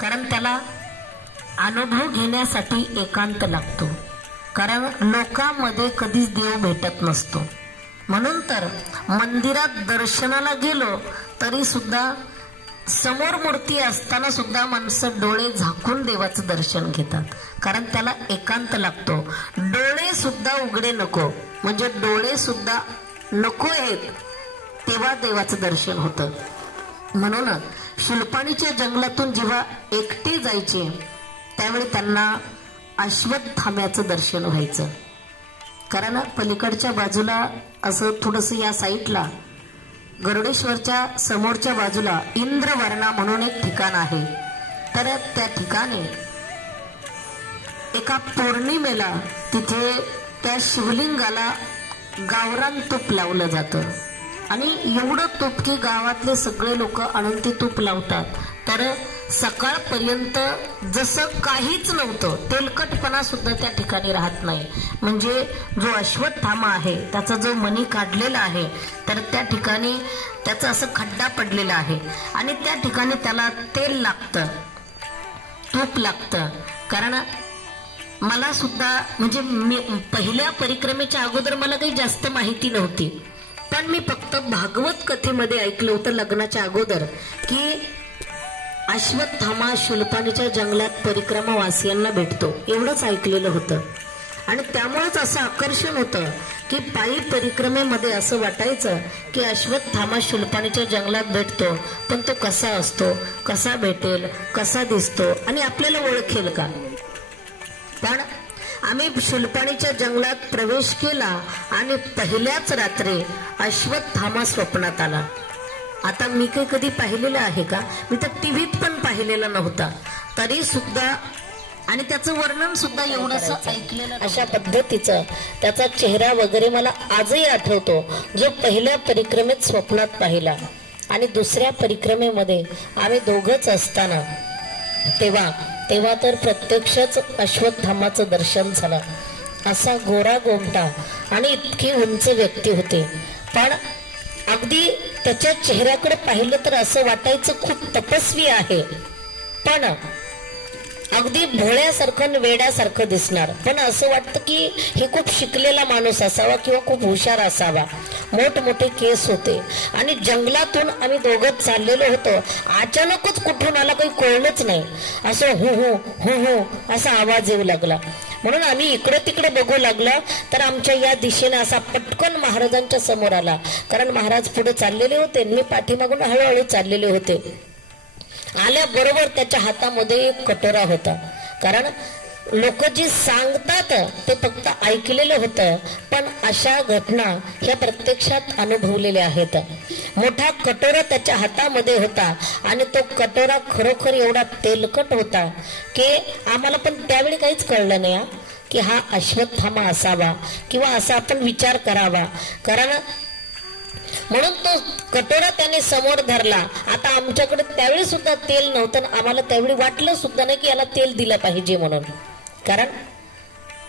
कारण त्याला अनुभव घेण्यासाठी एकांत लागतो, कारण लोकांमध्ये कधीच देव भेटत नसतो. म्हणून तर मंदिरात दर्शनाला गेलो तरी सुद्धा समोर मूर्ती असताना सुद्धा माणसं डोळे झाकून देवाचं दर्शन घेतात, कारण त्याला एकांत लागतो. डोळे सुद्धा उघडे नको, म्हणजे डोळे सुद्धा नको आहेत तेव्हा देवाचं दर्शन होतं. म्हणून शूलपाणीच्या जंगलातून जेव्हा एकटे जायचे त्यावेळी त्यांना अश्वत्थाम्याचं दर्शन व्हायचं. कारण पलीकडच्या बाजूला असं थोडंसं या साईडला गरुडेश्वरच्या समोरच्या बाजूला इंद्रवर्णा म्हणून एक ठिकाण आहे. तर त्या ठिकाणी एका पौर्णिमेला तिथे त्या शिवलिंगाला गावरान तूप लावलं जातं आणि एवढं तूप की गावातले सगळे लोक आणून ते तूप लावतात. तर सकाळपर्यंत जसं काहीच नव्हतं, तेलकटपणा सुद्धा त्या ठिकाणी राहत नाही. म्हणजे जो अश्वत्थामा आहे त्याचा जो मणी काढलेला आहे तर त्या ठिकाणी त्याचा असं खड्डा पडलेला आहे आणि त्या ठिकाणी त्याला तेल लागतं, तूप लागतं. कारण मला सुद्धा म्हणजे मी पहिल्या परिक्रमेच्या अगोदर मला काही जास्त माहिती नव्हती, पण मी फक्त भागवत कथेमध्ये ऐकलं होतं लग्नाच्या अगोदर की अश्वत्थामा शूलपाणीच्या जंगलात परिक्रमावासियांना भेटतो, एवढंच ऐकलेलं होतं. आणि त्यामुळेच असं आकर्षण होतं की पायी परिक्रमेमध्ये असं वाटायचं की अश्वत्थामा शूलपाणीच्या जंगलात भेटतो, पण तो कसा असतो, कसा भेटेल, कसा दिसतो आणि आपल्याला ओळखेल का. पण आम्ही शूलपाणीच्या जंगलात प्रवेश केला आणि पहिल्याच रात्री अश्वत्थामा स्वप्नात आला. आता मी काही कधी पाहिलेलं आहे का, मी तर टीव्हीत पण पाहिलेला नव्हता तरी सुद्धा, आणि त्याचं वर्णन सुद्धा एवढंसं ऐकलेलं, अशा पद्धतीचं त्याचा चेहरा वगैरे मला आजही आठवतो, जो पहिल्या परिक्रमेत स्वप्नात पाहिला. आणि दुसऱ्या परिक्रमेमध्ये आम्ही दोघंच असताना तेव्हा तर प्रत्यक्षच अश्वत्थामाचं दर्शन झालं. असा गोरा गोमटा आणि इतकी उंच व्यक्ती होते, पण अगदी त्याच्या चेहऱ्याकडे पाहिलं तर असं वाटायचं खूप तपस्वी आहे, पण अगदी भोळ्यासारखं वेड्यासारखं दिसणार. पण असं वाटतं की हे खूप शिकलेला माणूस असावा किंवा खूप हुशार असावा. मोठमोठे केस होते आणि जंगलातून आम्ही दोघंच चाललेलो होतो. अचानकच कुठून आला काही कळलंच नाही, असं हु हु हु हु असा आवाज येऊ लागला. म्हणून आम्ही इकडे तिकडे बघू लागलं तर आमच्या या दिशेने असा पटकन महाराजांच्या समोर आला. कारण महाराज पुढे चाललेले होते, मी पाठीमागून हळूहळू चाललेले होते. आल्याबरोबर त्याच्या हातामध्ये एक कटोरा होता. कारण लोक जे सांगतात ते फक्त ऐकलेलं होतं, पण अशा घटना ह्या प्रत्यक्षात अनुभवलेल्या आहेत. मोठा कटोरा त्याच्या हातामध्ये होता आणि तो कटोरा खरोखर एवढा तेलकट होता की आम्हाला पण त्यावेळी काहीच कळलं नाही की हा अश्वत्थामा असावा किंवा असा आपण विचार करावा. कारण म्हणून तो कटोरा त्याने समोर धरला. आता आमच्याकडे त्यावेळी सुद्धा तेल नव्हतं, आम्हाला त्यावेळी वाटलं सुद्धा नाही की याला तेल दिलं पाहिजे म्हणून. कारण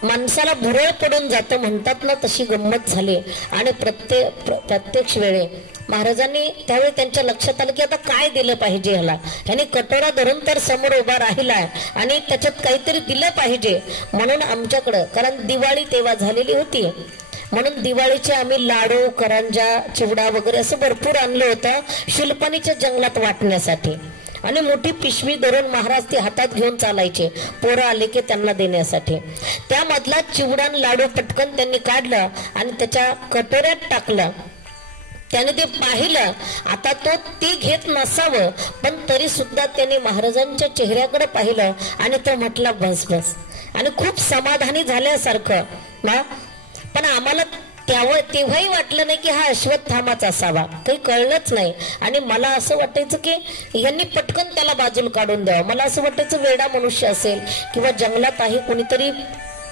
माणसाला भुरळ पडून जातं म्हणतात ना, तशी गंमत झाली. आणि प्रत्यक्ष वेळे महाराजांनी त्यावेळी त्यांच्या लक्षात आलं की आता काय दिलं पाहिजे ह्याला. ह्याने कटोरा धरून तर समोर उभा राहिलाय आणि त्याच्यात काहीतरी दिलं पाहिजे. म्हणून आमच्याकडं, कारण दिवाळी तेव्हा झालेली होती, म्हणून दिवाळीचे आम्ही लाडू, करंजा, चिवडा वगैरे असं भरपूर आणलं होतं शूलपाणीच्या जंगलात वाटण्यासाठी. आणि मोठी पिशवी धरून महाराज ती हातात घेऊन चालायचे पोरं आले की त्यांना देण्यासाठी. त्यामधला चिवडा लाडू पटकन त्यांनी काढलं आणि त्याच्या कटोऱ्यात टाकलं. त्याने ते पाहिलं. आता तो ते घेत नसावं, पण तरी सुद्धा त्याने महाराजांच्या चेहऱ्याकडे पाहिलं आणि तो म्हटला बस बस, आणि खूप समाधानी झाल्यासारखं ना. पण आम्हाला तेव्हाही वाटलं नाही की हा अश्वत्थामाच असावा, काही कळलंच नाही. आणि मला असं वाटायचं की यांनी पटकन त्याला बाजूला काढून द्यावं. मला असं वाटायचं वेडा मनुष्य असेल किंवा जंगलात आहे कोणीतरी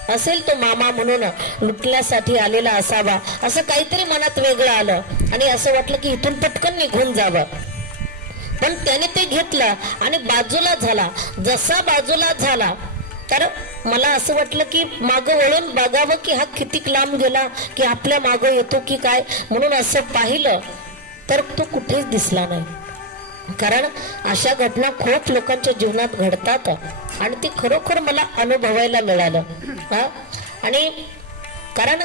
असेल, तो मामा म्हणून लुटण्यासाठी आलेला असावा, असं काहीतरी मनात वेगळं आलं आणि असं वाटलं की इथून पटकन निघून जावं. पण त्याने ते घेतलं आणि बाजूला झाला. जसा बाजूला झाला तर मला असं वाटलं की मागं वळून बघावं की हा किती लांब गेला, की आपल्या मागं येतो की काय. म्हणून असं पाहिलं तर तो कुठेच दिसला नाही. कारण अशा घटना खूप लोकांच्या जीवनात घडतात आणि ती खरोखर मला अनुभवायला मिळालं. आणि कारण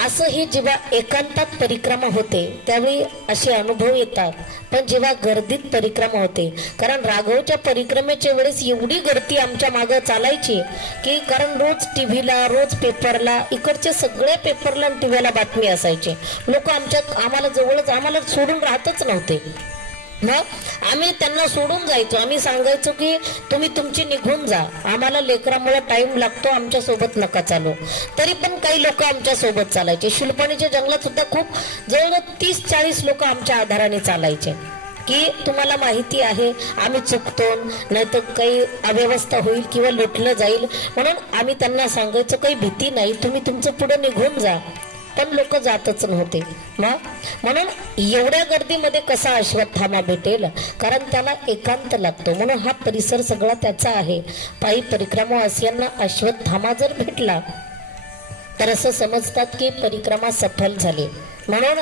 असं हे जेव्हा एकांतात परिक्रमा होते त्यावेळी असे अनुभव येतात, पण जेव्हा गर्दीत परिक्रमा होते, कारण राघवच्या परिक्रमेच्या वेळेस एवढी गर्दी आमच्या मागं चालायची की कारण रोज टीव्हीला, रोज पेपरला, इकडचे सगळ्या पेपरला आणि टीव्हीला बातमी असायची. लोक आम्हाला जवळच, आम्हाला सोडून राहतच नव्हते. मग आम्ही त्यांना सोडून जायचो. आम्ही सांगायचो की तुम्ही तुमची निघून जा, आम्हाला लेकरामुळे टाइम लागतो, आमच्या सोबत नका चालू. तरी पण काही लोक आमच्या सोबत चालायचे. शुलपाणीच्या जंगलात सुद्धा खूप जवळ 30-40 लोक आमच्या आधाराने चालायचे की तुम्हाला माहिती आहे आम्ही चुकतो, नाहीतर काही अव्यवस्था होईल किंवा लुटलं जाईल, म्हणून आम्ही त्यांना सांगायचो काही भीती नाही, तुम्ही तुमचं पुढे निघून जा. पण लोक जातच नव्हते. म्हणून एवढ्या गर्दीमध्ये कसा अश्वत्थामा भेटेल, कारण त्याला एकांत लागतो. म्हणून हा परिसर सगळा त्याचा आहे. पायी परिक्रमावासियांना अश्वत्थामा जर भेटला तर असं समजतात की परिक्रमा सफल झाली. म्हणून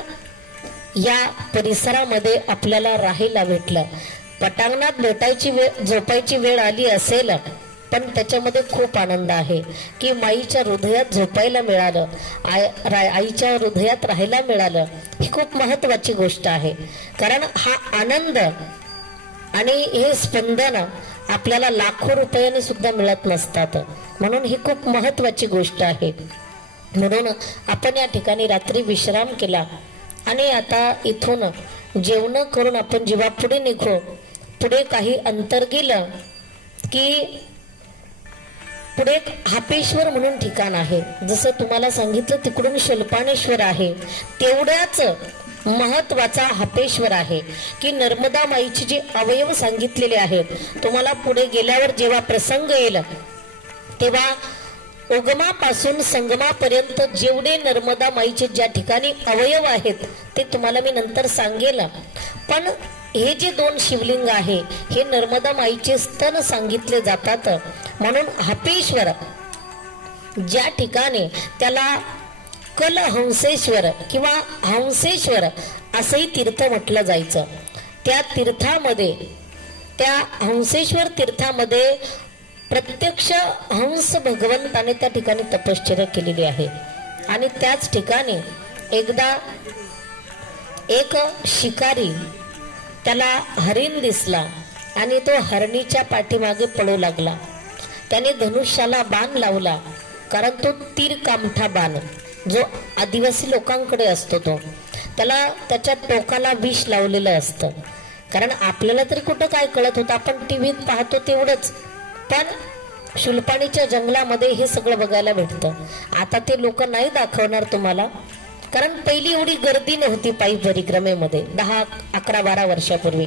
या परिसरामध्ये आपल्याला राहायला भेटलं. पटांगणात भेटायची वेळ, झोपायची वेळ आली असेल, पण त्याच्यामध्ये खूप आनंद आहे की माईच्या हृदयात झोपायला मिळालं, आईच्या हृदयात राहायला मिळालं. ही खूप महत्वाची गोष्ट आहे. कारण हा आनंद आणि हे स्पंदन आपल्याला लाखो रुपयांनी सुद्धा मिळत नसतात. म्हणून ही खूप महत्वाची गोष्ट आहे. म्हणून आपण या ठिकाणी रात्री विश्राम केला आणि आता इथून जेवण करून आपण जेव्हा पुढे निघू, पुढे काही अंतर गेलं की पुढे हापेश्वर म्हणून ठिकाण आहे. जसं तुम्हाला सांगितलं तिकडून शल्पानेश्वर आहे, तेवढ्याच महत्वाचा हापेश्वर आहे की नर्मदा माईचे जे अवयव सांगितलेले आहेत, तुम्हाला पुढे गेल्यावर जेव्हा प्रसंग येईल तेव्हा उगमापासून संगमापर्यंत जेवढे नर्मदा माईचे ज्या ठिकाणी अवयव आहेत ते तुम्हाला मी नंतर सांगेल. पण हे जे 2 शिवलिंग आहे हे नर्मदा माईचे स्तन सांगितले जातात. म्हणून हापेश्वर ज्या ठिकाणी त्याला कलहंसेश्वर किंवा हंसेश्वर असंही तीर्थ म्हटलं जायचं, त्या तीर्थामध्ये, त्या हंसेश्वर तीर्थामध्ये प्रत्यक्ष हंस भगवंताने त्या ठिकाणी तपश्चर्या केलेली आहे. आणि त्याच ठिकाणी एकदा एक शिकारी, त्याला हरिण दिसला आणि तो हरणीच्या पाठीमागे पळू लागला. त्याने धनुष्याला बाण लावला, कारण तो तीर कामठा बाण जो आदिवासी लोकांकडे असतो, तो त्याला त्याच्या टोकाला विष लावलेलं असतं. कारण आपल्याला तरी कुठं काय कळत होतं, आपण टीव्हीत पाहतो तेवढंच, पण शुलपाणीच्या जंगलामध्ये हे सगळं बघायला भेटतं. आता ते लोक नाही दाखवणार तुम्हाला, कारण पहिली एवढी गर्दी नव्हती पायी परिक्रमेमध्ये 10-11-12 वर्षापूर्वी.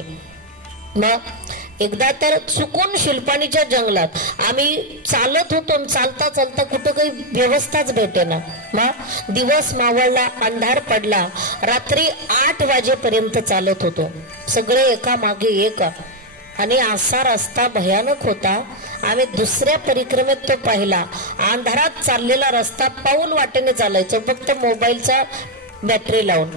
मग एकदा तर चुकून शुलपाणीच्या जंगलात आम्ही चालत होतो, चालता चालता कुठं काही व्यवस्थाच भेटेना. मग दिवस मावळला, अंधार पडला, रात्री 8 वाजेपर्यंत चालत होतो, सगळे एका मागे एक. आणि असा रस्ता भयानक होता. आम्ही दुसऱ्या परिक्रमेत तो पाहिला, अंधारात चाललेला रस्ता, पाऊल वाटेने चालायचं, फक्त मोबाईलचा बॅटरी लावून.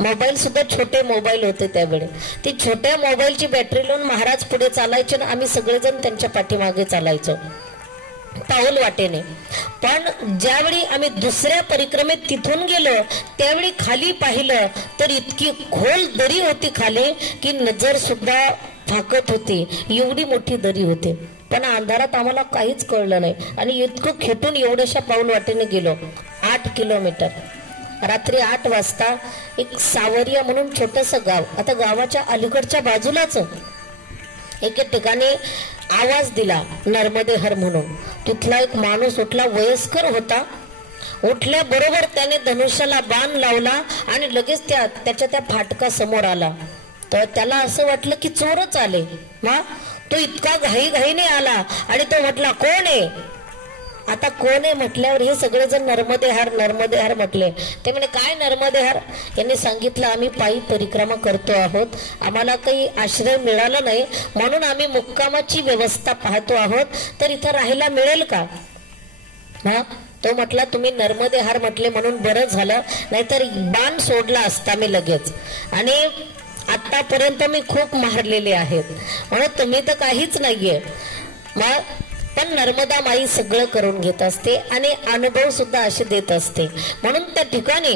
मोबाईल सुद्धा छोटे मोबाईल होते त्यावेळी. ती छोट्या मोबाईलची बॅटरी लावून महाराज पुढे चालायचे आणि आम्ही सगळेजण त्यांच्या पाठीमागे चालायचो पाऊल वाटेने. पण ज्यावेळी आम्ही दुसऱ्या परिक्रमेत तिथून गेलो त्यावेळी खाली पाहिलं तर इतकी खोल दरी होती खाली की नजर सुद्धा फाकत होती, एवढी मोठी दरी होती. पण अंधारात आम्हाला काहीच कळलं नाही आणि इतकं खेटून एवढ्याशा पाऊल वाटेने गेलो 8 किलोमीटर. रात्री 8 वाजता एक सावरिया म्हणून छोटस गाव, आता गावाच्या अलीकडच्या बाजूलाच एके ठिकाणी आवाज दिला नर्मदे हर म्हणून. तिथला एक माणूस उठला, वयस्कर होता. उठल्याबरोबर त्याने धनुष्याला बाण लावला आणि लगेच त्याच्या त्या फाटका समोर आला. तर त्याला असं वाटलं की चोरच आले. तो इतका घाईघाईने आला आणि तो म्हटला कोण आहे. आता कोण आहे म्हटल्यावर हे सगळेजण नर्मदे हार म्हटले. ते म्हणे काय नर्मदे हार. यांनी सांगितलं आम्ही पायी परिक्रमा करतो आहोत, आम्हाला काही आश्रय मिळाला नाही, म्हणून आम्ही मुक्कामाची व्यवस्था पाहतो आहोत, तर इथं राहायला मिळेल का. तो म्हटला तुम्ही नर्मदे हार म्हटले म्हणून बरं झालं, नाहीतर बाण सोडला असता मी लगेच. आणि आतापर्यंत मी खूप मारलेले आहेत, म्हणून तुम्ही तर काहीच नाहीये. मग पण नर्मदा माई सगळं करून घेत असते आणि अनुभव सुद्धा असे देत असते. म्हणून त्या ठिकाणी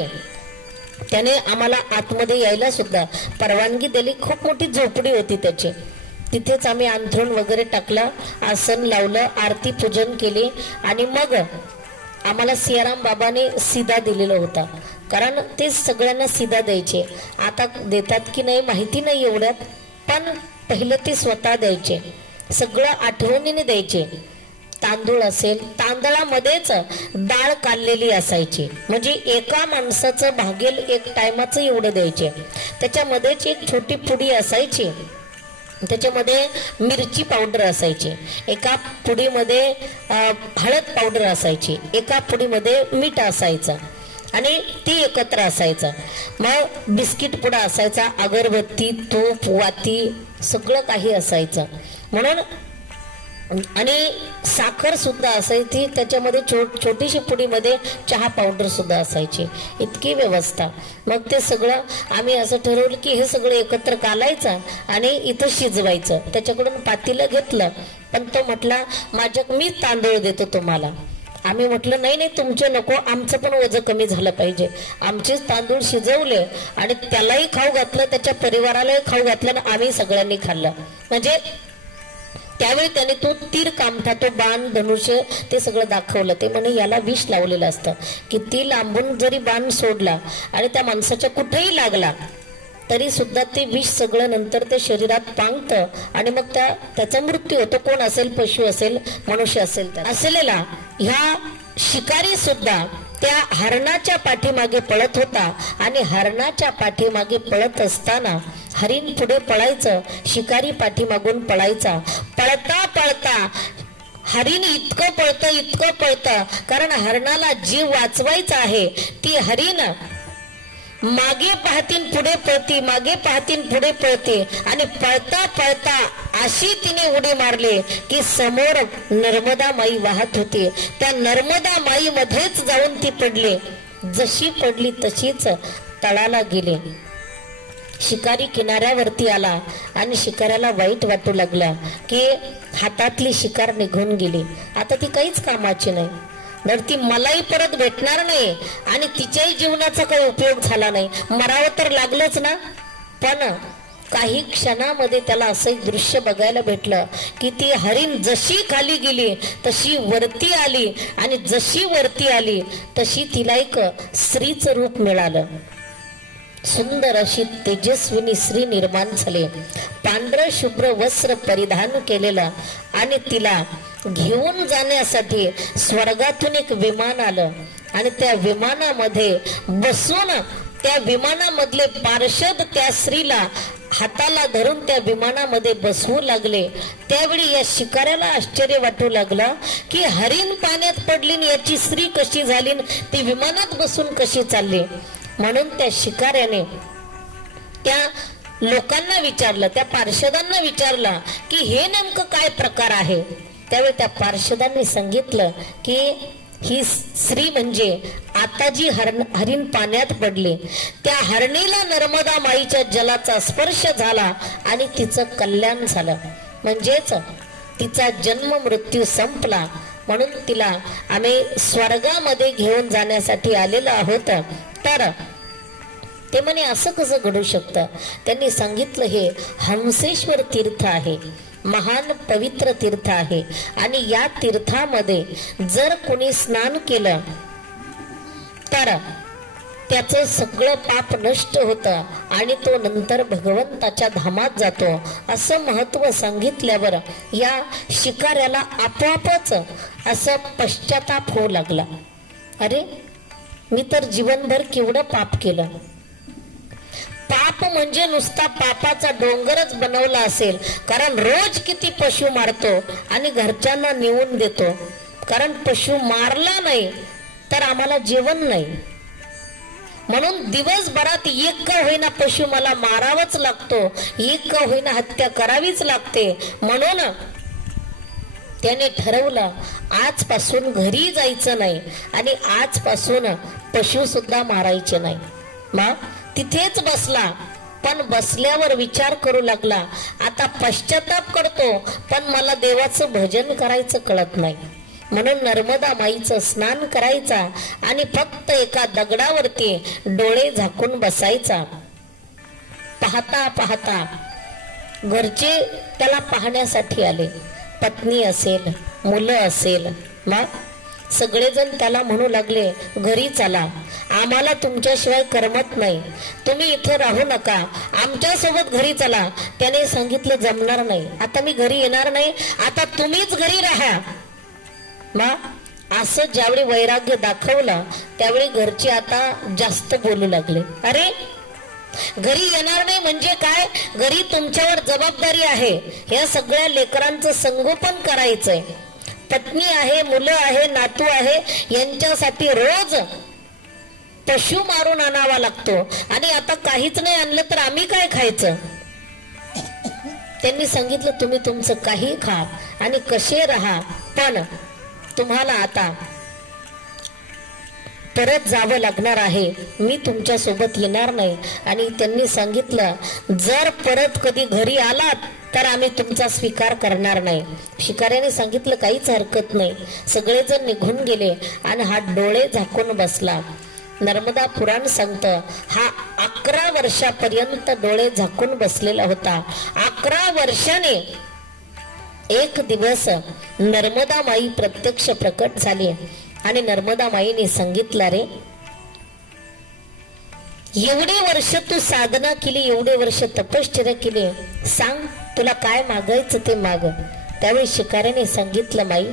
त्याने आम्हाला आतमध्ये यायला सुद्धा परवानगी दिली. खूप मोठी झोपडी होती त्याची, तिथेच आम्ही अंथरूण वगैरे टाकलं, आसन लावलं, आरती पूजन केली आणि मग आम्हाला सियाराम बाबाने सीधा दिलेला होता, कारण ते सगळ्यांना सीधा द्यायचे. आता देतात की नाही माहिती नाही एवढ्यात, पण पहिलं ते स्वतः द्यायचे, सगळं आठवणीने द्यायचे. तांदूळ असेल, तांदळामध्येच डाळ काढलेली असायची, म्हणजे एका माणसाचं भागेल एक टायमाचं एवढं द्यायचे. त्याच्यामध्येच एक छोटी पुडी असायची, त्याच्यामध्ये मिरची पावडर असायची, एका पुडीमध्ये हळद पावडर असायची, एका पुडीमध्ये मीठ असायचं आणि ती एकत्र असायचं. मग बिस्किट पुडा असायचा, अगरबत्ती, तूप, वाती सगळं काही असायचं. म्हणून आणि साखर सुद्धा असायची, त्याच्यामध्ये छोटीशी पुडीमध्ये चहा पावडर सुद्धा असायची, इतकी व्यवस्था. मग ते सगळं आम्ही असं ठरवलं की हे सगळं एकत्र कालायचं आणि इथं शिजवायचं. त्याच्याकडून पातेलं घेतलं, पण तो म्हटला मी तांदूळ देतो तुम्हाला. आम्ही म्हटलं नाही नाही तुमचे नको, आमचं पण वजन कमी झालं पाहिजे. आमचेच तांदूळ शिजवले आणि त्यालाही खाऊ घातलं, त्याच्या परिवारालाही खाऊ घातलं आणि आम्ही सगळ्यांनी खाल्लं. म्हणजे त्यावेळी त्याने तो तीर कामठा, तो बाण, धनुष्य ते सगळं दाखवलं. ते म्हणे याला विष लावलेलं असतं, किती लांबून जरी बाण सोडला आणि त्या माणसाच्या कुठेही लागला तरी सुद्धा ते विष सगळं नंतर ते शरीरात पांगतं आणि मग त्याचा मृत्यू होतो. कोण असेल, पशु असेल, मनुष्य असेल. असलेला ह्या शिकारी सुद्धा त्या हरणाच्या पाठीमागे पळत होता आणि हरणाच्या पाठीमागे पळत असताना हरिण पुढे पळायचं, शिकारी पाठीमागून पळायचा. पळता पळता हरिण इतकं पळतं, कारण हरणाला जीव वाचवायचा आहे. ती हरिण मागे पाहतीन पुढे पळती, मागे पाहतीन पुढे पळते आणि पळता पळता अशी तिने उडी मारली की समोर नर्मदा माई वाहत होती. त्या नर्मदा माई मध्येच जाऊन ती पडली. जशी पडली तशीच तळाला गेली. शिकारी किनाऱ्यावरती आला आणि शिकाऱ्याला वाईट वाटू लागला की हातातली शिकार निघून गेली, आता ती काहीच कामाची नाही, तर ती मलाही परत भेटणार नाही आणि तिच्याही जीवनाचा काही उपयोग झाला नाही, मरावं तर लागलंच ना. पण काही क्षणामध्ये त्याला असं एक दृश्य बघायला भेटलं की ती हरिण जशी खाली गेली तशी वरती आली आणि जशी वरती आली तशी तिला एक स्त्रीचं रूप मिळालं. सुंदर अशी तेजस्विनी स्त्री निर्माण झाली, पांढरं शुभ्र वस्त्र परिधान केलेलं आणि तिला घेऊन जाण्यासाठी स्वर्गातून एक विमान आलं आणि त्या विमानामध्ये बसून त्या विमानामधले पार्षद त्या स्त्रीला हाताला धरून त्या विमानामध्ये बसवू लागले. त्यावेळी या शिकाऱ्याला आश्चर्य वाटू लागला की हरिण पाण्यात पडली याची स्त्री कशी झाली, ती विमानात बसून कशी चालली. म्हणून त्या शिकाऱ्याने त्या लोकांना विचारलं, त्या पार्षदांना विचारलं की हे नेमकं काय प्रकार आहे. त्यावेळी त्या पार्षदांनी सांगितलं की ही स्त्री म्हणजे आता जी हरिण पाण्यात पडली त्या हरणीला नर्मदा माईच्या जलाचा स्पर्श झाला आणि तिचं कल्याण झालं, म्हणजेच तिचा जन्म मृत्यू संपला. म्हणून तिला आम्ही स्वर्गामध्ये घेऊन जाण्यासाठी आलेलो आहोत. तर ते म्हणे असं कसं घडू शकतं. त्यांनी सांगितलं हे हंसेश्वर तीर्थ आहे, महान पवित्र तीर्थ आहे आणि या तीर्थामध्ये जर कोणी स्नान केलं तर त्याचं सगळं पाप नष्ट होतं आणि तो नंतर भगवंताच्या धामात जातो, असं महत्व सांगितल्यावर या शिकाऱ्याला आपोआपच असं पश्चाताप होऊ लागला. अरे मी तर जीवनभर केवढं पाप केलं. पाप म्हणजे नुसता पापाचा डोंगरच बनवला असेल, कारण रोज किती पशु मारतो आणि घरच्यांना नेऊन देतो, कारण पशु मारला नाही तर आम्हाला जेवण नाही. म्हणून दिवसभरात एक का होईना पशु मला मारावाच लागतो, एक का होईना हत्या करावीच लागते. म्हणून त्याने ठरवलं आजपासून घरी जायचं नाही आणि आजपासून पशु सुद्धा मारायचे नाही. मग तिथेच बसला पण बसल्यावर विचार करू लागला, आता पश्चाताप करतो पण मला देवाचं भजन करायचं कळत नाही. म्हणून नर्मदा माईचं स्नान करायचा आणि फक्त एका दगडावरती डोळे झाकून बसायचा. पाहता पाहता घरचे त्याला पाहण्यासाठी आले. पत्नी असेल, मुलं असेल, मग सगळेजण त्याला म्हणू लागले, घरी चला, आम्हाला तुमच्याशिवाय करमत नाही, तुम्ही इथे राहू नका, आमच्या सोबत घरी चला. त्याने सांगितलं, जमणार नाही, आता मी घरी येणार नाही, आता तुम्हीच घरी राहा. मग असं ज्यावेळी वैराग्य दाखवलं त्यावेळी घरचे आता जास्त बोलू लागले, अरे घरी येणार नाही म्हणजे काय, घरी तुमच्यावर जबाबदारी आहे, या सगळ्या लेकरांचं संगोपन करायचंय, पत्नी आहे, मुलं आहे, नातू आहे, यांच्यासाठी रोज पशु मारून आणावा लागतो आणि आता काहीच नाही आणलं तर आम्ही काय खायचं. त्यांनी सांगितलं, तुम्ही तुमचं काही खा आणि कसे राहा, पण तुम्हाला आता परत जावं लागणार आहे, मी तुमच्या सोबत येणार नाही. आणि त्यांनी सांगितलं, जर परत कधी घरी आलात तर आम्ही तुमचा स्वीकार करणार नाही. शिकाऱ्याने सांगितलं, काहीच हरकत नाही. सगळेजण निघून गेले आणि हा डोळे झाकून बसला. नर्मदा पुराण सांगतं, हा 11 वर्षापर्यंत डोळे झाकून बसलेला होता. 11 वर्षाने एक दिवस नर्मदा माई प्रत्यक्ष प्रकट झाली आणि नर्मदा माईने सांगितलं, रे एवढे वर्ष तू साधना केली, एवढे वर्ष तपश्चर्या केली, सांग तुला काय मागायचं ते माग. त्यावेळी शिकाऱ्याने सांगितलं, माई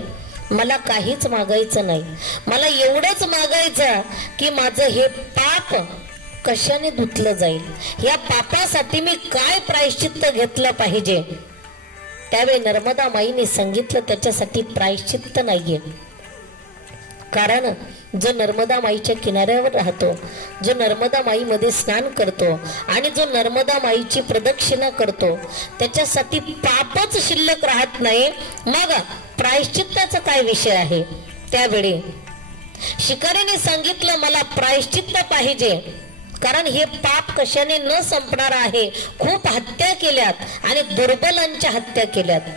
मला काहीच मागायचं नाही, मला एवढंच मागायचं की माझं हे पाप कशाने धुतलं जाईल, या पापासाठी मी काय प्रायश्चित्त घेतलं पाहिजे. त्यावेळी नर्मदा माईने सांगितलं, त्याच्यासाठी प्रायश्चित्त नाहीये, कारण जो नर्मदा माईच्या किनाऱ्यावर राहतो, जो नर्मदा माईमध्ये स्नान करतो आणि जो नर्मदा माईची प्रदक्षिणा करतो, त्याच्यासाठी पापच शिल्लक राहत नाही, मग प्रायश्चित्ताचा काय विषय आहे. त्यावेळी शिकाऱ्याने सांगितलं, मला प्रायश्चित्त पाहिजे, कारण हे पाप कशाने न संपणार आहे. खूप हत्या केल्यात आणि दुर्बलांच्या हत्या केल्यात.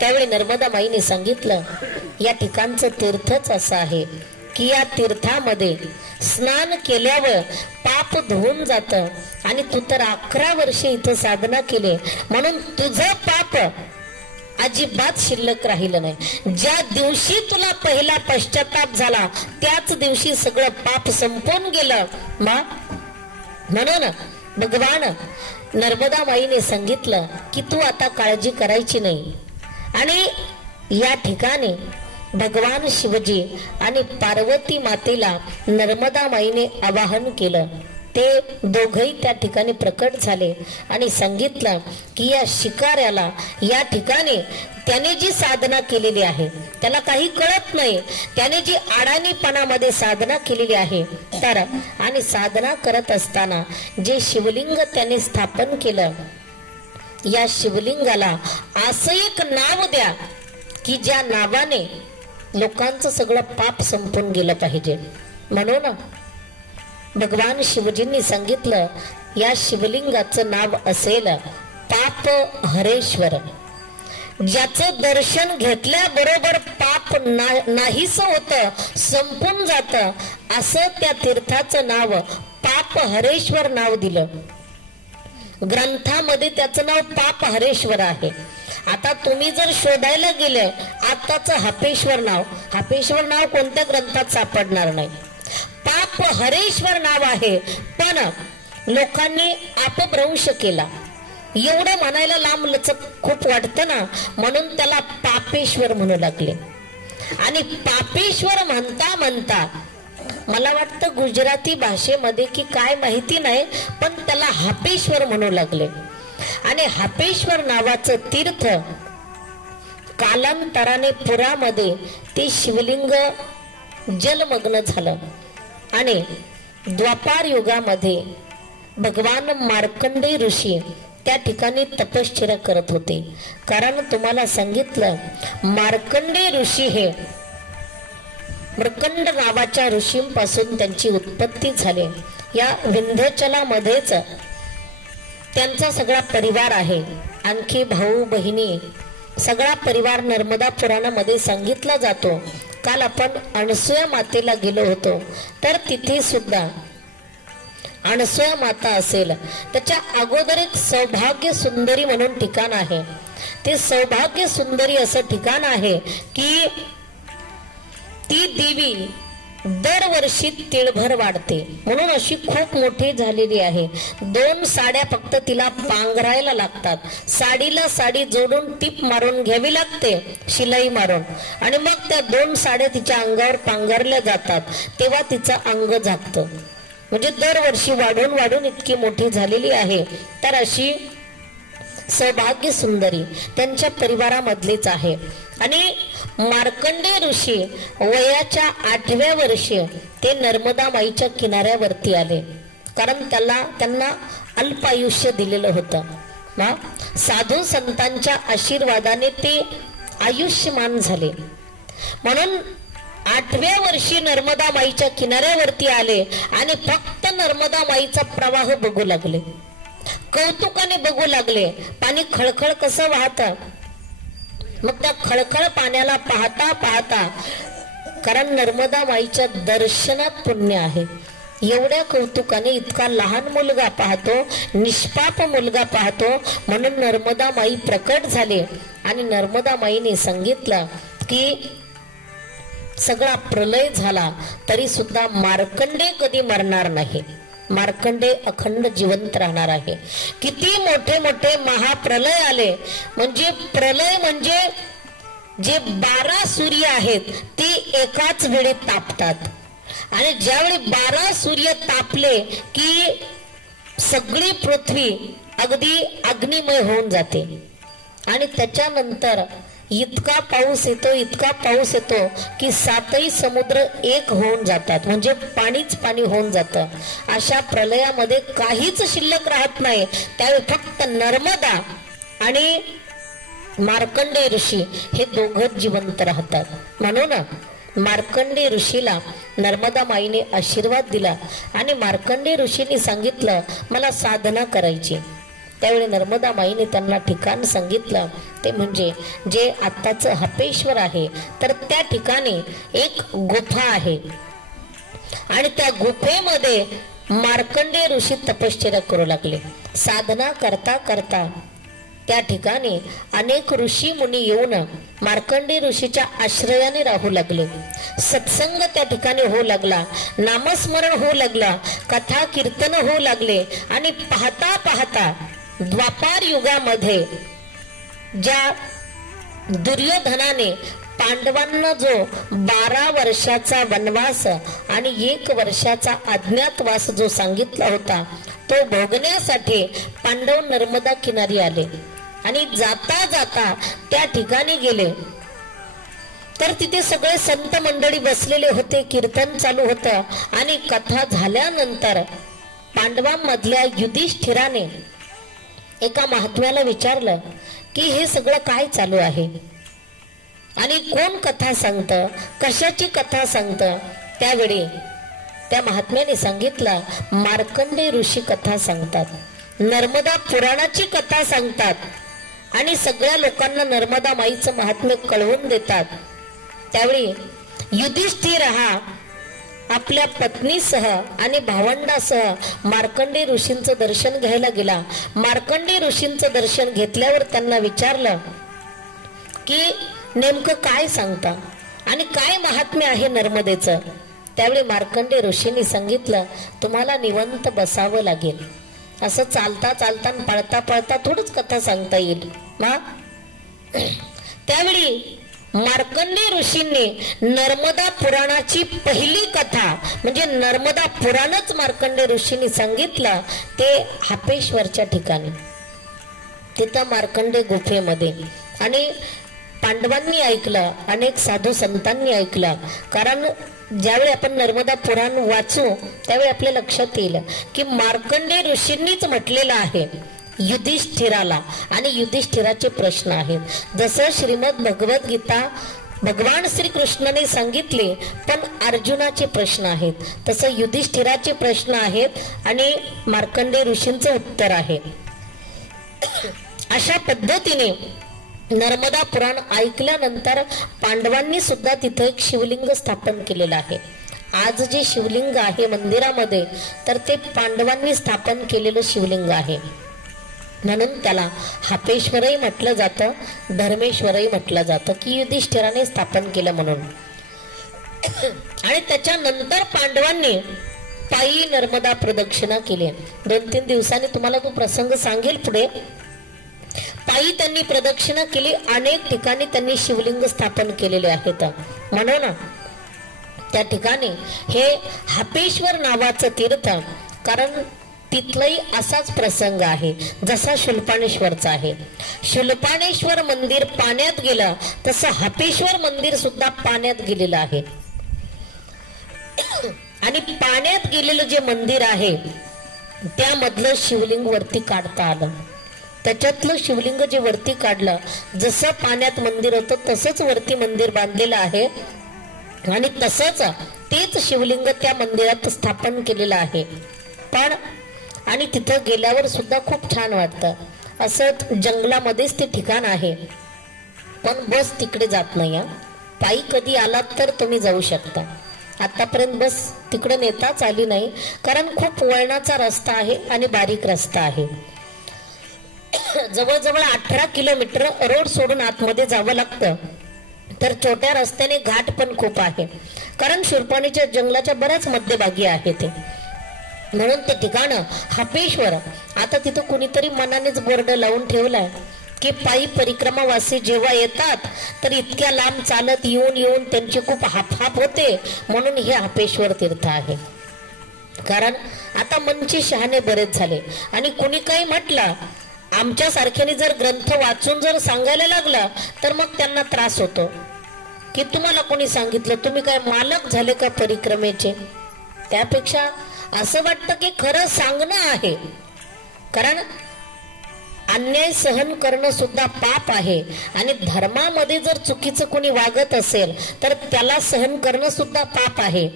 त्यावेळी नर्मदा माईने सांगितलं, या ठिकाणचं तीर्थच असं आहे की या तीर्थामध्ये स्नान केल्यावर पाप धुवून जातं आणि तू तर 11 वर्षे इथं साधना केली, म्हणून तुझं पाप अजिबात शिल्लक राहिलं नाही. ज्या दिवशी तुला पहिला पश्चाताप झाला त्याच दिवशी सगळं पाप संपून गेलं. म्हणून भगवान नर्मदा माईने सांगितलं की तू आता काळजी करायची नाही. आणि या ठिकाणी भगवान शिवजी आणि पार्वती मातेला नर्मदा माईने आवाहन केलं. ते दोघही त्या ठिकाणी प्रकट झाले आणि सांगितलं की या शिकाऱ्याला या ठिकाणी त्याने जी साधना केलेली आहे त्याला काही कळत नाही, त्याने जी अडाणीपणामध्ये साधना केलेली आहे तर, आणि साधना करत असताना जे शिवलिंग त्याने स्थापन केलं, या शिवलिंगाला असं एक नाव द्या की ज्या नावाने लोकांचं सगळं पाप संपून गेलं पाहिजे. म्हणून भगवान शिवजींनी सांगितलं, या शिवलिंगाचं नाव असेल पाप हरेश्वर. ज्याचं दर्शन घेतल्याबरोबर पाप नाहीस होतं, संपून जातं, असं त्या तीर्थाचं नाव पाप हरेश्वर नाव दिलं. ग्रंथामध्ये त्याचं नाव पाप हरेश्वर आहे. आता तुम्ही जर शोधायला गेले आताच हापेश्वर नाव कोणत्या ग्रंथात सापडणार नाही. पाप हरेश्वर नाव आहे, पण लोकांनी अपभ्रंश केला. एवढं म्हणायला लांब लचक खूप वाटतं ना, म्हणून त्याला पापेश्वर म्हणू लागले. आणि पापेश्वर म्हणता म्हणता मला वाटतं गुजराती भाषेमध्ये की काय माहिती नाही, पण त्याला हापेश्वर म्हणू लागले. आणि हापेश्वर नावाचं तीर्थ कालांतराने पुरामध्ये ते शिवलिंग जलमग्न झालं. आणि द्वापार युगामध्ये भगवान मार्कंडेय ऋषी त्या ठिकाणी तपश्चर्या करत होते. कारण तुम्हाला सांगितलं, मार्कंडेय ऋषी हे मर्कंड नावाच्या ऋषींपासून त्यांची उत्पत्ती झाली. या विंध्याचलामध्येच त्यांचा सगळा परिवार आहे, आणखी भाऊ बहिणी सगळा परिवार नर्मदा पुराणामध्ये सांगितला जातो. काल आपण अनसूया मातेला गेलो होतो, तर तिथे सुद्धा अनसूया माता असेल, त्याच्या अगोदर एक सौभाग्य सुंदरी म्हणून ठिकाण आहे. ते सौभाग्य सुंदरी असं ठिकाण आहे की ती देवी दरवर्षी तिळभर वाढते, म्हणून अशी खूप मोठी झालेली आहे. 2 साड्या फक्त तिला पांघरायला लागतात. साडीला साडी जोडून टीप मारून घ्यावी लागते, शिलाई मारून, आणि मग त्या 2 साड्या तिच्या अंगावर पांघरल्या जातात. तेव्हा तिचं अंग झाकतं. म्हणजे दरवर्षी वाढून वाढून इतकी मोठी झालेली आहे. तर अशी सौभाग्य सुंदरी त्यांच्या परिवारामधलीच आहे. आणि मार्कंडेय ऋषी वयाच्या 8व्या वर्षी ते नर्मदा माईच्या किनाऱ्यावरती आले, कारण त्यांना अल्प आयुष्य दिलेलं होतं. साधू संतांच्या आशीर्वादाने ते आयुष्यमान झाले. म्हणून 8व्या वर्षी नर्मदा माईच्या किनाऱ्यावरती आले आणि फक्त नर्मदा माईचा प्रवाह बघू लागले, कौतुकाने बघू लागले. पाणी खळखळ कसं वाहतं, मग त्या खळखळ पाण्याला पाहता पाहता, कारण नर्मदा माईच्या दर्शनात पुण्य आहे, एवढ्या कौतुकाने इतका लहान मुलगा पाहतो, निष्पाप मुलगा पाहतो. म्हणून नर्मदा माई प्रकट झाले आणि नर्मदा माईने सांगितलं की सगळा प्रलय झाला तरी सुद्धा मार्कंडेय कधी मरणार नाही, मार्कंडेय अखंड जिवंत राहणार आहे. किती मोठे मोठे महाप्रलय आले, म्हणजे प्रलय म्हणजे जे 12 सूर्य आहेत ते एकाच वेळी तापतात. आणि ज्यावेळी 12 सूर्य तापले की सगळी पृथ्वी अगदी अग्निमय होऊन जाते. आणि त्याच्यानंतर इतका पाऊस येतो की 7ही समुद्र एक होऊन जातात, म्हणजे पाणीच पाणी होऊन जातं. अशा प्रलयामध्ये काहीच शिल्लक राहत नाही. त्यावेळी फक्त नर्मदा आणि मार्कंडेय ऋषी हे दोघं जिवंत राहतात. म्हणून मार्कंडेय ऋषीला नर्मदा माईने आशीर्वाद दिला आणि मार्कंडेय ऋषीने सांगितलं मला साधना करायची. त्यावेळी नर्मदा माईने त्यांना ठिकाण सांगितलं, ते म्हणजे जे आत्ताचं हपेश्वर आहे, तर त्या ठिकाणी एक गुफा आहे आणि त्या गुफेमध्ये मार्कंडेय ऋषी तपश्चर्या करू लागले. साधना करता करता त्या ठिकाणी अनेक ऋषी मुनी येऊन मार्कंडेय ऋषीच्या आश्रयाने राहू लागले. सत्संग त्या ठिकाणी होऊ लागला, नामस्मरण होऊ लागला, कथा कीर्तन होऊ लागले. आणि पाहता पाहता द्वापार युगामध्ये ज्या दुर्योधनाने पांडवांना जो 12 वर्षाचा वनवास आणि 1 वर्षाचा अज्ञातवास जो सांगितला होता, तो भोगण्यासाठी पांडव नर्मदा किनारी आले. आणि जाता जाता त्या ठिकाणी गेले तर तिथे सगळे संत मंडळी बसलेले होते, कीर्तन चालू होतं. आणि कथा झाल्यानंतर पांडवांमधल्या युधिष्ठिराने एका महात्म्याला विचारलं की हे सगळं काय चालू आहे आणि कोण कथा सांगतं, कशाची कथा सांगतं. त्यावेळी त्या महात्म्याने सांगितलं मार्कंडेय ऋषी कथा सांगतात, नर्मदा पुराणाची कथा सांगतात आणि सगळ्या लोकांना नर्मदा माईचं महात्म्य कळवून देतात. त्यावेळी युधिष्ठिर हा आपल्या पत्नीसह आणि भावंडासह मार्कंडेय ऋषींचं दर्शन घ्यायला गेला. मार्कंडेय ऋषींचं दर्शन घेतल्यावर त्यांना विचारलं की नेमकं काय सांगता आणि काय महात्म्य आहे नर्मदेचं. त्यावेळी मार्कंडेय ऋषींनी सांगितलं तुम्हाला निवंत बसावं लागेल, असं चालता चालता पळता पळता थोडंच कथा सांगता येईल. त्यावेळी मार्कंडेय ऋषींनी नर्मदा पुराणाची पहिली कथा म्हणजे नर्मदा पुराणच मार्कंडेय ऋषींनी सांगितलं, ते हपेश्वरच्या ठिकाणी, तिथं मार्कंडेय गुफेमध्ये. आणि पांडवांनी ऐकलं, अनेक साधू संतांनी ऐकलं. कारण ज्यावेळी आपण नर्मदा पुराण वाचू त्यावेळी आपल्या लक्षात येईल की मार्कंडेय ऋषींनीच म्हटलेलं आहे युधिष्ठिराला, आणि युधिष्ठिराचे प्रश्न आहेत. जसं श्रीमद भगवत गीता भगवान श्रीकृष्णाने सांगितले, पण अर्जुनाचे प्रश्न आहेत, तसं युधिष्ठिराचे प्रश्न आहेत आणि मार्कंडेय ऋषींचे उत्तर आहे. अशा पद्धतीने नर्मदा पुराण ऐकल्यानंतर पांडवांनी सुद्धा तिथे एक शिवलिंग स्थापन केलेलं आहे. आज जे शिवलिंग आहे मंदिरामध्ये तर ते पांडवांनी स्थापन केलेलं शिवलिंग आहे. म्हणून त्याला हापेश्वरही म्हटलं जातं, धर्मेश्वरही म्हटलं जातं की युधिष्ठिराने स्थापन केलं म्हणून. आणि त्याच्यानंतर पांडवांनी पायी नर्मदा प्रदक्षिणा केली. 2-3 दिवसांनी तुम्हाला तो प्रसंग सांगेल पुढे. पायी त्यांनी प्रदक्षिणा केली. अनेक ठिकाणी त्यांनी शिवलिंग स्थापन केलेले आहेत. म्हणून त्या ठिकाणी हे हापेश्वर नावाचं तीर्थ, कारण तिथलाही असाच प्रसंग आहे जसा शूलपाणेश्वरचा आहे. शूलपाणेश्वर मंदिर पाण्यात गेलं तसं हापेश्वर मंदिर सुद्धा पाण्यात गेलेलं आहे. आणि पाण्यात गेलेलं जे मंदिर आहे त्यामधलं शिवलिंग वरती काढता आलं. त्याच्यातलं शिवलिंग जे वरती काढलं, जसं पाण्यात मंदिर होतं तसंच वरती मंदिर बांधलेलं आहे. आणि तसंच तेच शिवलिंग त्या मंदिरात स्थापन केलेलं आहे. पण आणि तिथं गेल्यावर सुद्धा खूप छान वाटतं. असं जंगलामध्येच ते ठिकाण आहे, पण बस तिकडे जात नाही. पायी कधी आलात तर तुम्ही जाऊ शकता. आतापर्यंत बस तिकडे नेताच आली नाही, कारण खूप वळणाचा रस्ता आहे आणि बारीक रस्ता आहे. जवळजवळ 18 किलोमीटर रोड सोडून आतमध्ये जावं लागतं. तर छोट्या रस्त्याने घाट पण खूप आहे, कारण शूरपाणीच्या जंगलाच्या बऱ्याच मध्यभागी आहे ते. म्हणून ते ठिकाण हापेश्वर. आता तिथं कुणीतरी मनानेच बोर्ड लावून ठेवलाय की पायी परिक्रमावासी जेव्हा येतात तर इतक्या लांब चालत येऊन येऊन त्यांची खूप हापहाप होते, म्हणून हे हापेश्वर तीर्थ आहे. कारण आता मनचे शहाणे बरेच झाले. आणि कुणी काही म्हटलं, आमच्या सारख्याने जर ग्रंथ वाचून जर सांगायला लागला तर मग त्यांना त्रास होतो की तुम्हाला कोणी सांगितलं, तुम्ही काय मालक झाले का परिक्रमेचे. त्यापेक्षा असं वाटतं की खरं सांगणं आहे. कारण अन्याय सहन करणं सुद्धा पाप आहे. आणि धर्मामध्ये जर चुकीचं कोणी वागत असेल तर त्याला सहन करणं सुद्धा पाप आहे.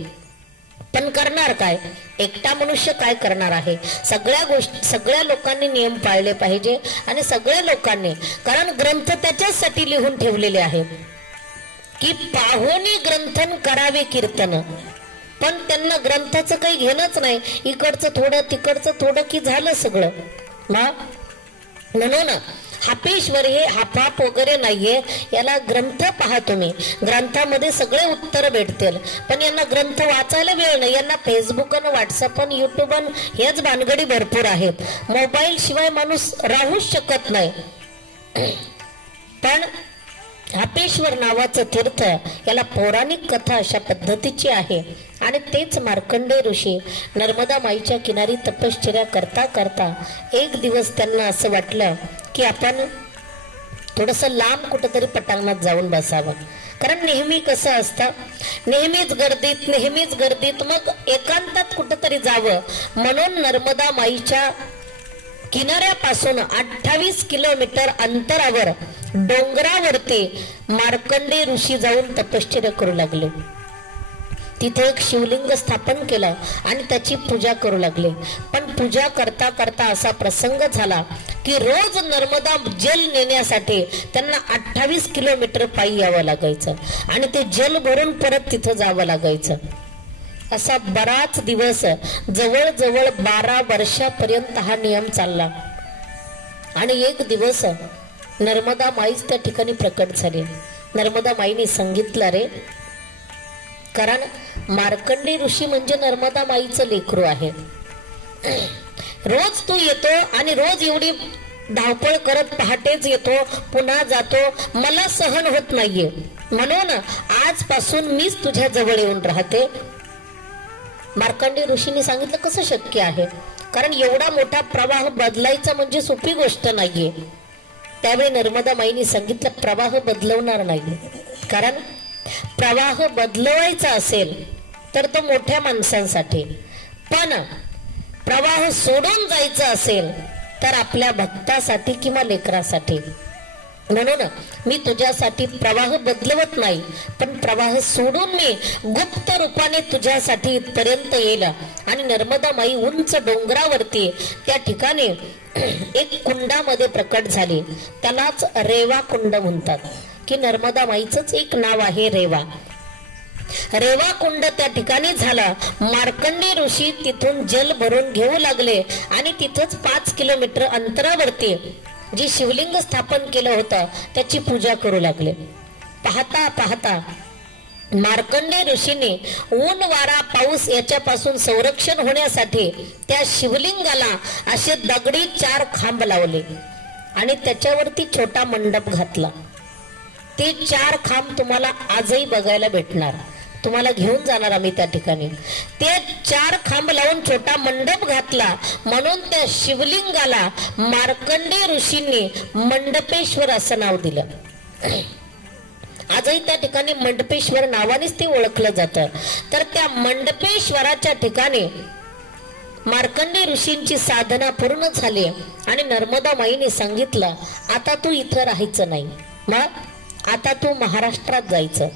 पण करणार काय, एकटा मनुष्य काय करणार आहे. सगळ्या लोकांनी नियम पाळले पाहिजे. आणि सगळ्या लोकांनी, कारण ग्रंथ त्याच्यासाठी लिहून ठेवलेले आहेत की पाहुणी ग्रंथन करावे कीर्तन. पण त्यांना ग्रंथाचं काही घेणंच नाही. इकडचं थोडं तिकडचं थोडं की झालं सगळं. म्हणून हापेश्वर हे हापाप वगैरे नाहीये. याला ग्रंथ पहा तुम्ही, ग्रंथामध्ये सगळे उत्तर भेटतील. पण यांना ग्रंथ वाचायला वेळ नाही. यांना फेसबुक आणि व्हॉट्सअप आणि युट्यूब हेच भानगडी भरपूर आहेत. मोबाईल शिवाय माणूस राहूच शकत नाही. पण हापेश्वर नावाचं तीर्थ, याला पौराणिक कथा अशा पद्धतीची आहे. आणि तेच मार्कंडेय ऋषी नर्मदा माईच्या किनारी तपश्चर्या करता करता एक दिवस त्यांना असं वाटलं की आपण थोडंसं लांब कुठंतरी पटांगणात जाऊन बसावं. कारण नेहमी कसं असतं, नेहमीच गर्दीत, मग एकांतात कुठंतरी जावं. म्हणून नर्मदा माईच्या किनाऱ्यापासून 28 किलोमीटर अंतरावर डोंगरावरती मार्कंडेय ऋषी जाऊन तपश्चर्या करू लागले. तिथे एक शिवलिंग स्थापन केलं आणि त्याची पूजा करू लागले. पण पूजा करता करता असा प्रसंग झाला की रोज नर्मदा जल नेण्यासाठी त्यांना 28 किलोमीटर पायी यावं लागायचं आणि ते जल भरून परत तिथं जावं लागायचं. असा बराच दिवस, जवळजवळ 12 वर्षापर्यंत हा नियम चालला. आणि एक दिवस नर्मदा माईच त्या ठिकाणी प्रकट झाली. नर्मदा माईने सांगितलं, रे, कारण मार्कंडेय ऋषी म्हणजे नर्मदा माईचं लेकरू आहे. रोज तू येतो आणि रोज एवढी धावपळ करत पहाटेच येतो, पुन्हा जातो, मला सहन होत नाहीये. म्हणून आजपासून मीच तुझ्या जवळ येऊन राहते. मार्कंडेय ऋषीने सांगितलं, कसं शक्य आहे, कारण एवढा मोठा प्रवाह बदलायचा म्हणजे सोपी गोष्ट नाहीये. त्यावेळी नर्मदा माईने सांगितलं, प्रवाह बदलवणार नाही. कारण प्रवाह बदलवायचा असेल तर तो मोठ्या माणसांसाठी, पण प्रवाह सोडून जायचं असेल तर आपल्या भक्तासाठी किंवा लेकरासाठी. म्हणून मी तुझ्यासाठी प्रवाह बदलवत नाही, पण प्रवाह सोडून मी गुप्त रूपाने तुझ्यासाठी इथपर्यंत येईल. आणि नर्मदा माई उंच डोंगरावरती त्या ठिकाणी एक कुंडामध्ये प्रकट झाली. त्यालाच रेवा कुंड म्हणतात, की नर्मदा माईचंच एक नाव आहे रेवा. रेवा कुंड त्या ठिकाणी झाला. मार्कंडेय ऋषी तिथून जल भरून घेऊ लागले आणि तिथंच 5 किलोमीटर अंतरावरती जे शिवलिंग स्थापन केलं होतं त्याची पूजा करू लागले. पाहता पाहता मार्कंडेय ऋषीने ऊन वारा पाऊस याच्यापासून संरक्षण होण्यासाठी त्या शिवलिंगाला असे दगडी 4 खांब लावले आणि त्याच्यावरती छोटा मंडप घातला. ते 4 खांब तुम्हाला आजही बघायला भेटणार. तुम्हाला घेऊन जाणार आम्ही त्या ठिकाणी. ते 4 खांब लावून छोटा मंडप घातला, म्हणून त्या शिवलिंगाला मार्कंडेय ऋषींनी मंडपेश्वर असं नाव दिलं. आजही त्या ठिकाणी मंडपेश्वर नावानेच ते ओळखलं जातं. तर त्या मंडपेश्वराच्या ठिकाणी मार्कंडेय ऋषींची साधना पूर्ण झाली आणि नर्मदा माईने सांगितलं, आता तू इथं राहायचं नाही, मग आता तू महाराष्ट्रात जायचं.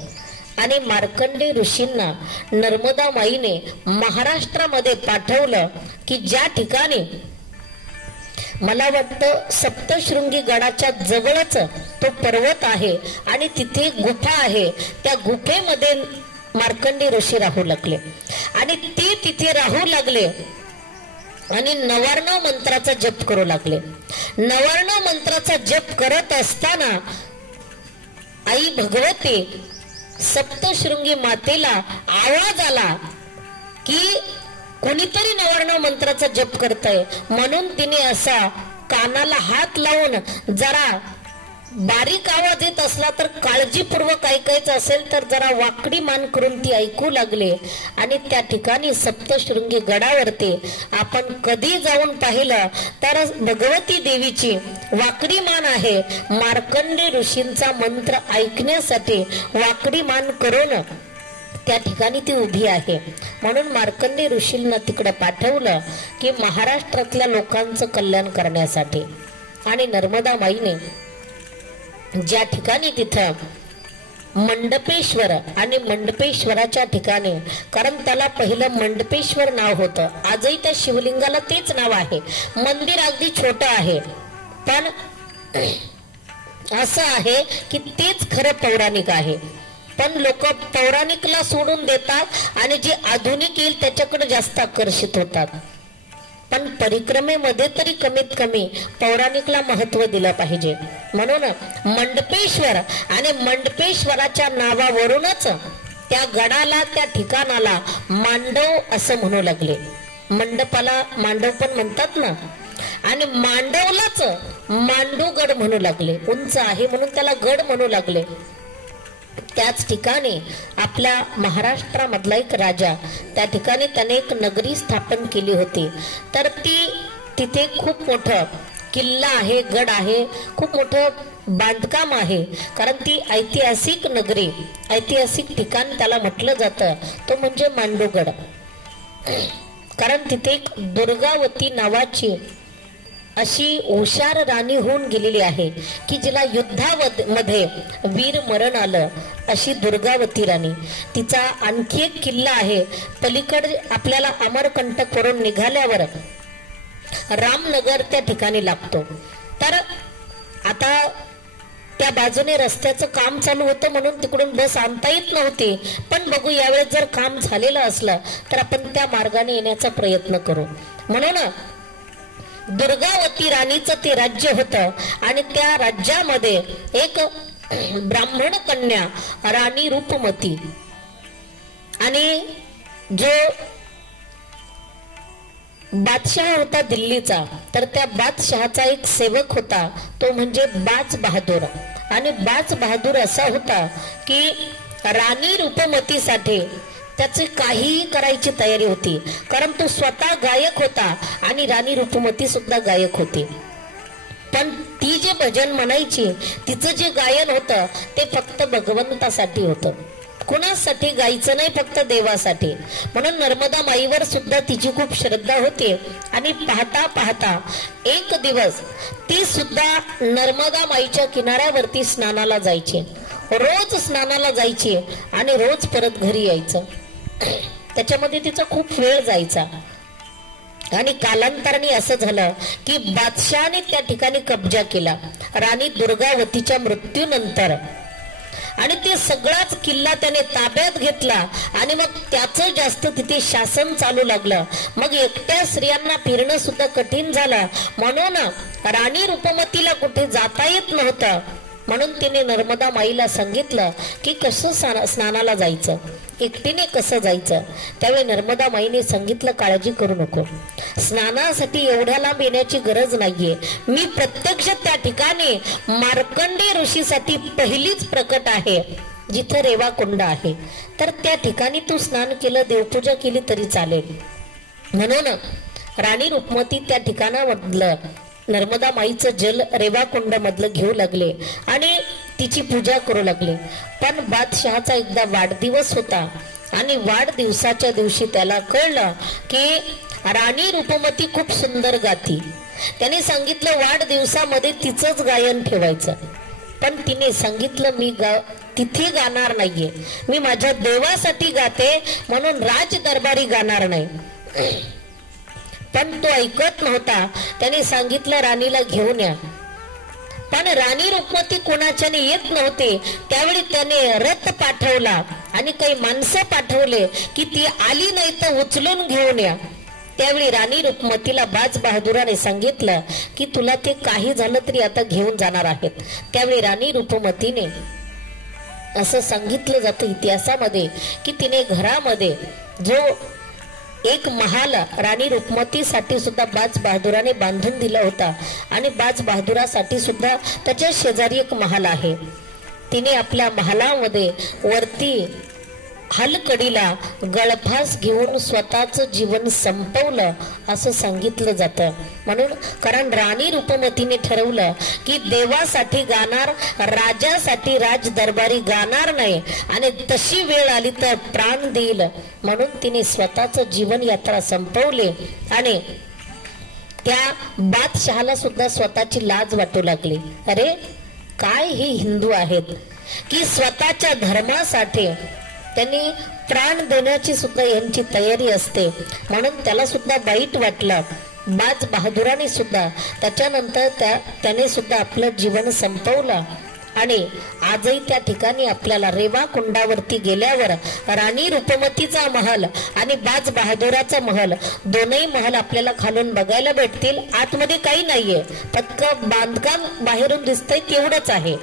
आणि मार्कंडेय ऋषींना नर्मदा माईने महाराष्ट्रामध्ये पाठवलं, की ज्या ठिकाणी मला वाटतं सप्तशृंगी गडाच्या जवळच तो पर्वत आहे आणि तिथे गुफा आहे. त्या गुफेमध्ये मार्कंडेय ऋषी राहू लागले आणि ते तिथे राहू लागले आणि नवार्णव मंत्राचा जप करू लागले. नवार्णव मंत्राचा जप करत असताना आई भगवती सप्तशृंगी मातेला आवाज आला की कोणीतरी नवार्णव मंत्राचा जप करतय. म्हणून तिने असा कानाला हात लावून, जरा बारीक आवाज येत असला तर काळजीपूर्वक ऐकायचं असेल तर जरा वाकडी मान करून ती ऐकू लागले. आणि त्या ठिकाणी सप्तशृंगी गडावरती आपण कधी जाऊन पाहिलं तर भगवती देवीची वाकडी मान आहे. मार्कंडेय ऋषींचा मंत्र ऐकण्यासाठी वाकडी मान करून त्या ठिकाणी ती उभी आहे. म्हणून मार्कंडेय ऋषींना तिकडे पाठवलं की महाराष्ट्रातल्या लोकांचं कल्याण करण्यासाठी. आणि नर्मदा माईने ज्या ठिकाणी तिथं मंडपेश्वर आणि मंडपेश्वराच्या ठिकाणी, कारण त्याला पहिलं मंडपेश्वर नाव होतं, आजही त्या शिवलिंगाला तेच नाव आहे. मंदिर अगदी छोटं आहे, पण असं आहे की तेच खरं पौराणिक आहे. पण लोक पौराणिकला सोडून देतात आणि जे आधुनिक येईल त्याच्याकडे जास्त आकर्षित होतात. पण परिक्रमेमध्ये तरी कमीत कमी पौराणिकला महत्व दिलं पाहिजे. म्हणून मंडपेश्वर आणि मंडपेश्वराच्या नावावरूनच त्या गडाला, त्या ठिकाणाला मांडव असं म्हणू लागले. मंडपाला मांडव पण म्हणतात ना, आणि मांडवलाच मांडूगड म्हणू लागले. उंच आहे म्हणून त्याला गड म्हणू लागले. त्याच ठिकाणी आपल्या महाराष्ट्रामधला एक राजा, त्या ठिकाणी त्याने एक नगरी स्थापन केली होती. तर ती तिथे खूप मोठं किल्ला आहे, गड आहे, खूप मोठं बांधकाम आहे. कारण ती ऐतिहासिक नगरी, ऐतिहासिक ठिकाण त्याला म्हटलं जातं, तो म्हणजे मांडूगड. कारण तिथे एक दुर्गावती नावाची अशी हुशार राणी होऊन गेलेली आहे की जिला युद्धामध्ये वीर मरण आलं, अशी दुर्गावती राणी. तिचा आणखी एक किल्ला आहे पलीकडे, आपल्याला अमरकंटक करून निघाल्यावर रामनगर त्या ठिकाणी लागतो. तर आता त्या बाजूने रस्त्याचं काम चालू होतं म्हणून तिकडून बस आणता येत नव्हती. पण बघू, यावेळेस जर काम झालेलं असलं तर आपण त्या मार्गाने येण्याचा प्रयत्न करू. म्हणून दुर्गावती राणीचं ते राज्य होतं आणि त्या राज्यामध्ये एक ब्राह्मण कन्या राणी रूपमती आणि जो बादशाह होता दिल्लीचा, तर त्या बादशहाचा एक सेवक होता, तो म्हणजे बाज बहादूर. आणि बाज बहादूर असा होता की राणी रूपमतीसाठी त्याची काहीही करायची तयारी होती. कारण तो स्वतः गायक होता आणि राणी रूपमती सुद्धा गायक होती. पण ती जे भजन म्हणायची, तिचं जे गायन होतं ते फक्त भगवंतासाठी होतं. कुणासाठी गायचं नाही, फक्त देवासाठी. म्हणून नर्मदा माईवर सुद्धा तिची खूप श्रद्धा होती. आणि पाहता पाहता एक दिवस ती सुद्धा नर्मदा माईच्या किनाऱ्यावरती स्नानाला जायची. रोज स्नानाला जायची आणि रोज परत घरी यायचं. त्याच्यामध्ये तिचा खूप वेळ जायचा. आणि कालांतराने असं झालं की बादशहाने त्या ठिकाणी कब्जा केला राणी दुर्गावतीच्या मृत्यूनंतर. आणि ते सगळाच किल्ला त्याने ताब्यात घेतला आणि मग त्याचं जास्त तिथे शासन चालू लागलं. मग एकट्या स्त्रियांना फिरणं सुद्धा कठीण झालं. म्हणून राणी रूपमतीला कुठे जाता येत नव्हतं. म्हणून तिने नर्मदा माईला सांगितलं की कसं स्नानाला जायचं, एकटीने कसं जायचं. त्यावेळी नर्मदा माईने सांगितलं, काळजी करू नको, स्नानासाठी एवढ्या लांब येण्याची गरज नाहीये. मी प्रत्यक्ष त्या ठिकाणी मार्कंडेय ऋषीसाठी पहिलीच प्रकट आहे जिथं रेवा कुंड आहे. तर त्या ठिकाणी तू स्नान केलं, देवपूजा केली तरी चालेल. म्हणून राणी रूपमती त्या ठिकाणामधलं नर्मदा माईचं जल रेवा कुंड मधलं घेऊ लागले आणि तिची पूजा करू लागले. पण बादशहाचा एकदा वाढदिवस होता आणि वाढदिवसाच्या दिवशी त्याला कळलं की राणी रूपमती खूप सुंदर गाती. त्याने सांगितलं वाढदिवसामध्ये तिचंच गायन ठेवायचं. पण तिने सांगितलं मी तिथे गाणार नाहीये, मी माझ्या देवासाठी गाते, म्हणून राज दरबारी गाणार नाही. पण तो ऐकत नव्हता. त्याने सांगितलं राणीला घेऊन या. पण राणी रूपमती कोणाच्याने येत नव्हते. त्यावेळी त्याने रथ पाठवला आणि काही माणसं पाठवले की ती आली नाही तर उचलून घेऊन या. त्यावेळी राणी रूपमतीला बाज बहादुराने सांगितलं की तुला ते काही झालं तरी आता घेऊन जाणार आहेत. त्यावेळी राणी रूपमतीने असं सांगितलं जातं इतिहासामध्ये की तिने घरामध्ये जो एक महाल राणी रूपमतीसाठी सुद्धा बाज बहादुराने बांधून दिला होता आणि बाज बहादुरासाठी सुद्धा त्याच्या शेजारी एक महाल आहे. तिने आपल्या महालामध्ये वरती हलकडीला गळफास घेऊन स्वतःच जीवन संपवलं असं सांगितलं जातं. म्हणून कारण राणी रूपमतीने ठरवलं की देवासाठी गाणार, राजासाठी राज दरबारी गाणार नाही आणि तशी वेळ आली तर प्राण देईल. म्हणून तिने स्वतःच जीवन यात्रा संपवले आणि त्या बादशहाला सुद्धा स्वतःची लाज वाटू लागली. अरे काय हे हिंदू आहेत की स्वतःच्या धर्मासाठी त्यांनी प्राण देण्याची सुद्धा यांची तयारी असते. म्हणून त्याला सुद्धा वाईट वाटलं. बाज बहादुराने सुद्धा त्याच्यानंतर त्याने सुद्धा आपलं जीवन संपवलं. आणि आजही त्या ठिकाणी आपल्याला रेवा कुंडावरती गेल्यावर राणी रूपमतीचा महल आणि बाज बहादुराचा महल दोनही महल आपल्याला खालून बघायला भेटतील. आतमध्ये काही नाहीये, फक्त बांधकाम बाहेरून दिसतंय तेवढंच आहे.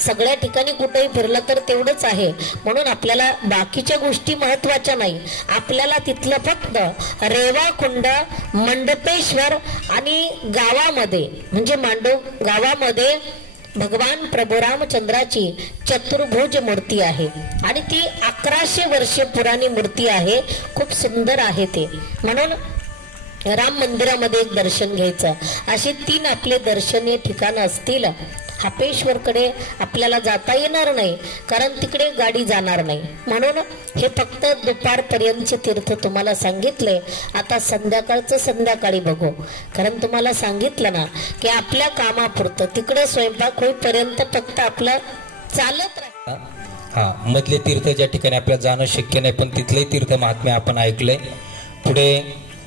सगळ्या ठिकाणी कुठेही फिरलं तर तेवढंच आहे. म्हणून आपल्याला बाकीच्या गोष्टी महत्वाच्या नाही. आपल्याला तिथलं फक्त रेवा कुंड, मंडपेश्वर आणि गावामध्ये म्हणजे मांडव गावामध्ये भगवान प्रभू रामचंद्राची चतुर्भुज मूर्ती आहे आणि ती 1100 वर्षे पुराणी मूर्ती आहे. खूप सुंदर आहे ते. म्हणून राम मंदिरामध्ये एक दर्शन घ्यायचं. असे 3 आपले दर्शनीय ठिकाण असतील. हापेश्वरकडे आपल्याला जाता येणार नाही कारण तिकडे गाडी जाणार नाही. म्हणून हे फक्त दुपारपर्यंतचे तीर्थ तुम्हाला सांगितले. आता संध्याकाळचं संध्याकाळी बघू. कारण तुम्हाला सांगितलं ना की आपल्या कामापुरतं तिकडे स्वयंपाक होईपर्यंत फक्त आपलं चालत राहा. मधले तीर्थ ज्या ठिकाणी आपल्याला जाणं शक्य नाही पण तिथले तीर्थ महात्म्य आपण ऐकलंय. पुढे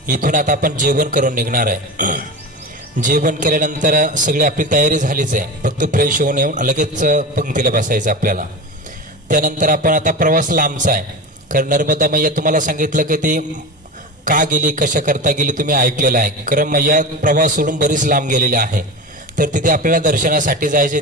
इथून आता आपण जेवण करून निघणार आहे. जेवण केल्यानंतर सगळी आपली तयारी झालीच आहे. फक्त फ्रेश होऊन येऊन लगेच पंक्तीला बसायचं आपल्याला. त्यानंतर आपण आता प्रवास लांबचा आहे. कारण नर्मदा मैया तुम्हाला सांगितलं की ती का गेली, कशा करता गेली तुम्ही ऐकलेलं आहे. कारण मैया प्रवास सोडून बरीच लांब गेलेली आहे. तर तिथे आपल्याला दर्शनासाठी जायचे.